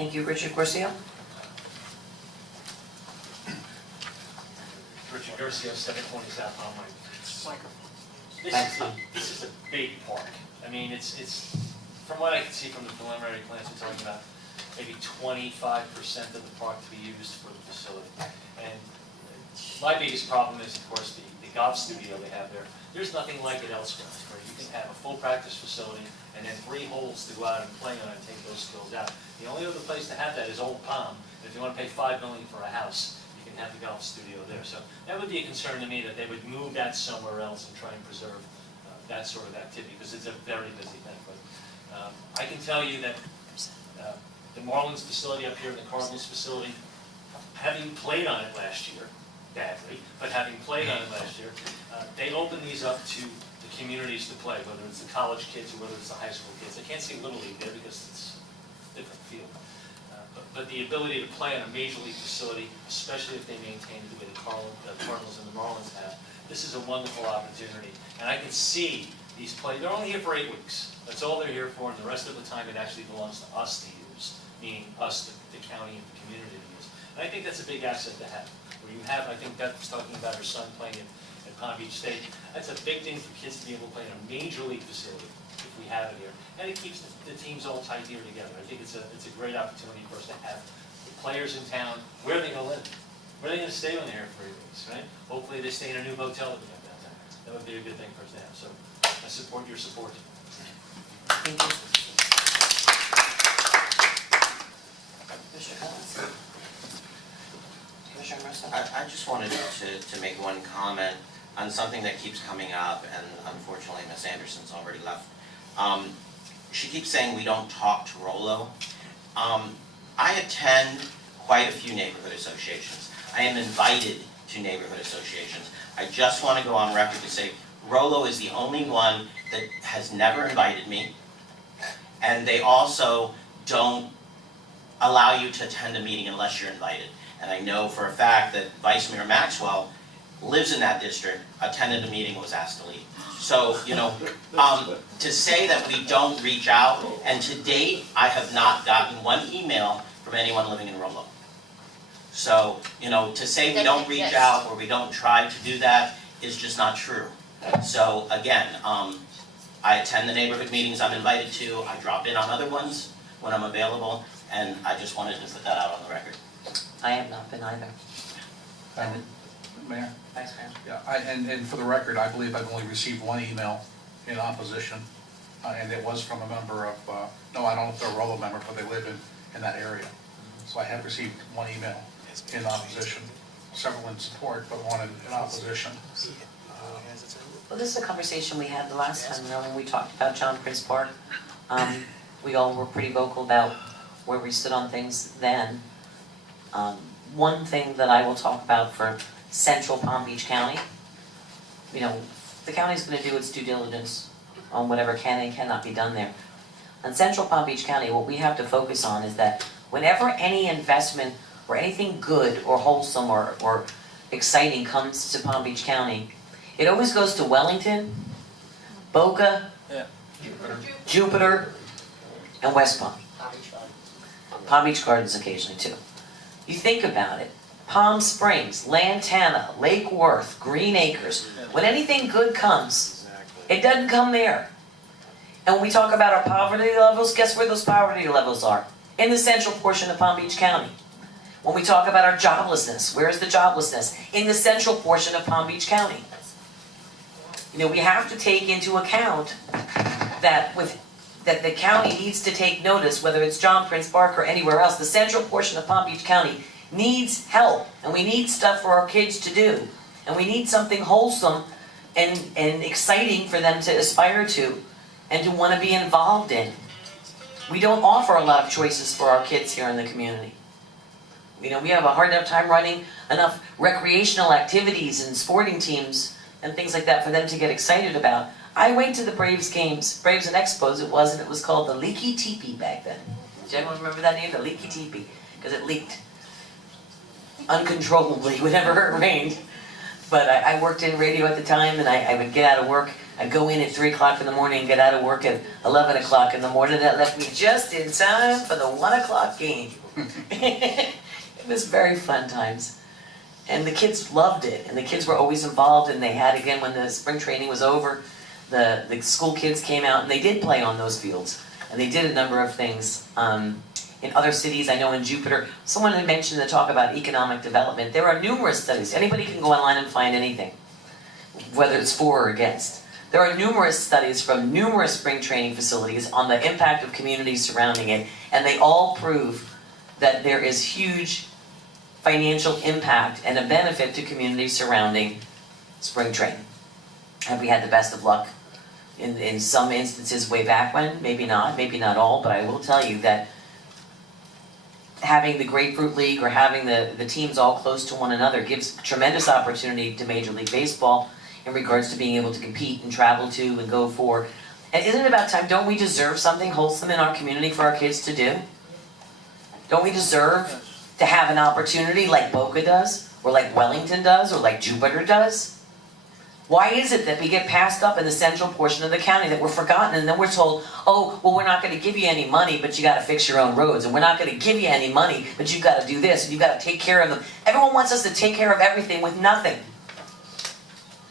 Thank you. Richard Garcia? Richard Garcia, 720 South Palm Lake. Thanks. This is a big park. I mean, it's from what I can see from the preliminary plans, we're talking about maybe 25% of the park to be used for the facility. And my biggest problem is, of course, the golf studio they have there. There's nothing like it elsewhere, where you can have a full practice facility and then 3 holes to go out and play on and take those skills out. The only other place to have that is Old Palm. If you want to pay $5 million for a house, you can have the golf studio there. So that would be a concern to me, that they would move that somewhere else and try and preserve that sort of activity, because it's a very busy thing. But I can tell you that the Marlins facility up here and the Cardinals facility, having played on it last year, badly, but having played on it last year, they opened these up to the communities to play, whether it's the college kids or whether it's the high school kids. I can't see Little League there because it's a different field. But the ability to play on a major league facility, especially if they maintain it the way the Cardinals and the Marlins have, this is a wonderful opportunity. And I can see these players, they're only here for 8 weeks. That's all they're here for, and the rest of the time it actually belongs to us to use, meaning us, the county and the community to use. And I think that's a big asset to have. Where you have, I think Beth was talking about her son playing at Palm Beach State. That's a big thing for kids to be able to play in a major league facility, if we have it here. And it keeps the teams all tight here together. I think it's a great opportunity for us to have the players in town. Where are they going to live? Where are they going to stay when they're here for 3 weeks, right? Hopefully they stay in a new hotel that we have downtown. That would be a good thing for us to have. So I support your support. Thank you. Mr. Collins? Commissioner Mercer? I just wanted to make one comment on something that keeps coming up, and unfortunately Ms. Anderson's already left. She keeps saying we don't talk to Rollo. I attend quite a few neighborhood associations. I am invited to neighborhood associations. I just want to go on record to say Rollo is the only one that has never invited me, and they also don't allow you to attend a meeting unless you're invited. And I know for a fact that Vice Mayor Maxwell lives in that district, attended a meeting, was asked to leave. So, you know, to say that we don't reach out, and to date, I have not gotten one email from anyone living in Rollo. So, you know, to say we don't reach out or we don't try to do that is just not true. So, again, I attend the neighborhood meetings I'm invited to. I drop in on other ones when I'm available, and I just wanted to put that out on the record. I have not been either. Mayor? Vice Mayor? Yeah, and for the record, I believe I've only received one email in opposition, and it was from a member of, no, I don't know if they're a Rollo member, but they live in that area. So I have received one email in opposition, several in support, but one in opposition. Well, this is a conversation we had the last time, when we talked about John Prince Park. We all were pretty vocal about where we stood on things then. One thing that I will talk about for Central Palm Beach County, you know, the county's going to do its due diligence on whatever can and cannot be done there. On Central Palm Beach County, what we have to focus on is that whenever any investment or anything good or wholesome or exciting comes to Palm Beach County, it always goes to Wellington, Boca, Jupiter, and West Palm. Palm Beach Gardens occasionally too. You think about it, Palm Springs, Lantana, Lake Worth, Green Acres, when anything good comes, it doesn't come there. And when we talk about our poverty levels, guess where those poverty levels are? In the central portion of Palm Beach County. When we talk about our joblessness, where is the joblessness? In the central portion of Palm Beach County. You know, we have to take into account that that the county needs to take notice, whether it's John Prince Park or anywhere else, the central portion of Palm Beach County needs help, and we need stuff for our kids to do, and we need something wholesome and exciting for them to aspire to and to want to be involved in. We don't offer a lot of choices for our kids here in the community. You know, we have a hard enough time running enough recreational activities and sporting teams and things like that for them to get excited about. I went to the Braves games, Braves and Expos it was, and it was called the Leaky Teepee back then. Does anyone remember that name, the Leaky Teepee? Because it leaked uncontrollably whenever it rained. But I worked in radio at the time, and I would get out of work I'd go in at 3 o'clock in the morning and get out of work at 11 o'clock in the morning. That left me just in time for the 1 o'clock game. It was very fun times. And the kids loved it, and the kids were always involved, and they had, again, when the spring training was over, the school kids came out and they did play on those fields. And they did a number of things. In other cities, I know in Jupiter, someone had mentioned the talk about economic development. There are numerous studies. Anybody can go online and find anything, whether it's for or against. There are numerous studies from numerous spring training facilities on the impact of communities surrounding it, and they all prove that there is huge financial impact and a benefit to communities surrounding spring training. Have we had the best of luck? In some instances way back when, maybe not all, but I will tell you that having the Grapefruit League or having the teams all close to one another gives tremendous opportunity to Major League Baseball in regards to being able to compete and travel to and go for. And isn't it about time, don't we deserve something wholesome in our community for our kids to do? Don't we deserve to have an opportunity like Boca does, or like Wellington does, or like Jupiter does? Why is it that we get passed up in the central portion of the county, that we're forgotten, and then we're told, oh, well, we're not going to give you any money, but you got to fix your own roads, and we're not going to give you any money, but you've got to do this, and you've got to take care of them. Everyone wants us to take care of everything with nothing.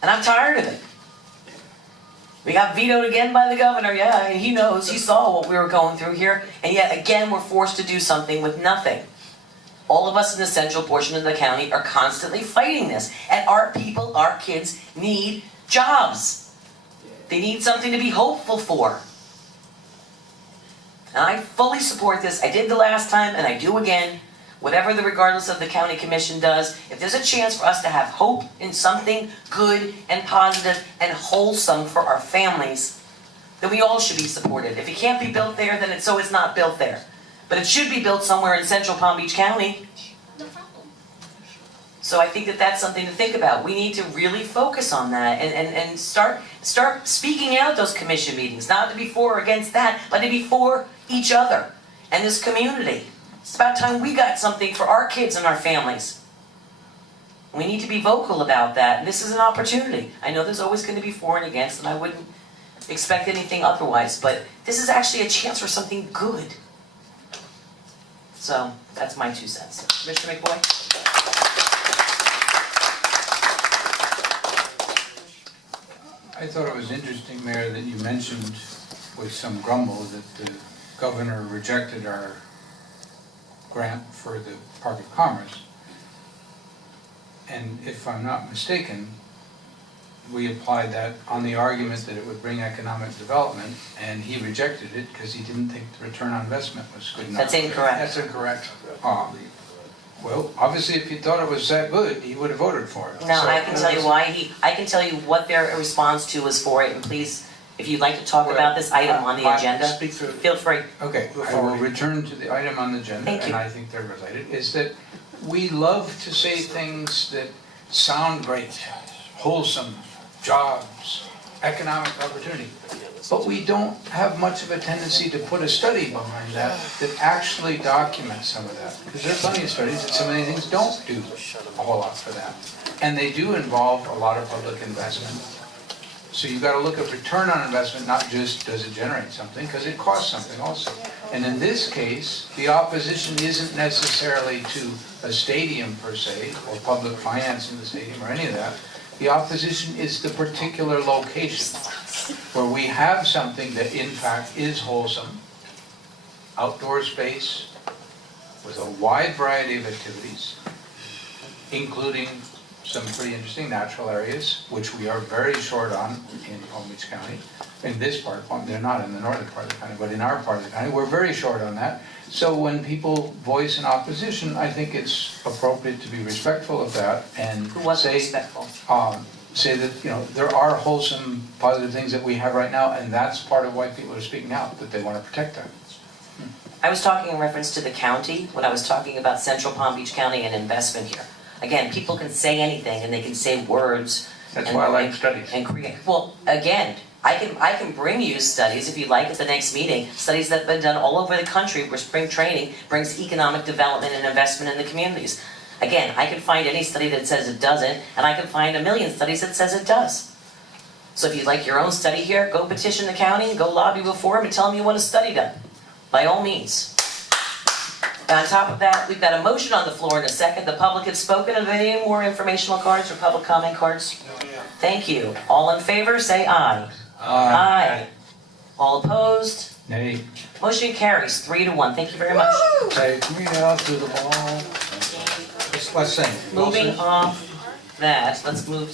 And I'm tired of it. We got vetoed again by the governor, yeah, and he knows, he saw what we were going through here, and yet again we're forced to do something with nothing. All of us in the central portion of the county are constantly fighting this. And our people, our kids, need jobs. They need something to be hopeful for. And I fully support this. I did the last time, and I do again. Whatever regardless of the county commission does, if there's a chance for us to have hope in something good and positive and wholesome for our families, then we all should be supported. If it can't be built there, then it's not built there. But it should be built somewhere in central Palm Beach County. So I think that that's something to think about. We need to really focus on that and start speaking out those commission meetings. Not to be for or against that, but to be for each other and this community. It's about time we got something for our kids and our families. We need to be vocal about that. And this is an opportunity. I know there's always going to be for and against, and I wouldn't expect anything otherwise. But this is actually a chance for something good. So, that's my 2 cents. Mr. McBoy? I thought it was interesting, Mayor, that you mentioned with some grumble that the governor rejected our grant for the Park of Commerce. And if I'm not mistaken, we applied that on the argument that it would bring economic development, and he rejected it because he didn't think the return on investment was good enough. That's incorrect. That's incorrect. Well, obviously, if you thought it was that good, he would have voted for it. No, So- I can tell you why I can tell you what their response to was for it, and please, if you'd like to talk about this item on the agenda, Speak through. feel free. Okay, I will return to the item on the agenda, Thank you. and I think they're related, is that we love to say things that sound great, wholesome, jobs, economic opportunity. But we don't have much of a tendency to put a study behind that actually documents some of that. Because there are plenty of studies that some of these things don't do a whole lot for that. And they do involve a lot of public investment. So you've got to look at return on investment, not just does it generate something, because it costs something also. And in this case, the opposition isn't necessarily to a stadium per se, or public financing the stadium, or any of that. The opposition is the particular location, where we have something that in fact is wholesome, outdoor space, with a wide variety of activities, including some pretty interesting natural areas, which we are very short on in Palm Beach County. In this part, they're not in the northern part of the county, but in our part of the county, we're very short on that. So when people voice an opposition, I think it's appropriate to be respectful of that and Who wasn't say, respectful? say that, you know, there are wholesome, positive things that we have right now, and that's part of why people are speaking out, that they want to protect that. I was talking in reference to the county when I was talking about Central Palm Beach County and investment here. Again, people can say anything and they can say words. That's why I like studies. And create. Well, again, I can bring you studies if you'd like at the next meeting. Studies that have been done all over the country where spring training brings economic development and investment in the communities. Again, I can find any study that says it doesn't, and I can find a million studies that says it does. So if you'd like your own study here, go petition the county, go lobby before them and tell them you want a study done, by all means. And on top of that, we've got a motion on the floor in a second. The public has spoken. Are there any more informational cards or public comment cards? Thank you. All in favor, say aye. Aye. All opposed? Nay. Motion carries 3-1. Thank you very much. Take me out to the mall. Let's sing. Moving off that, let's move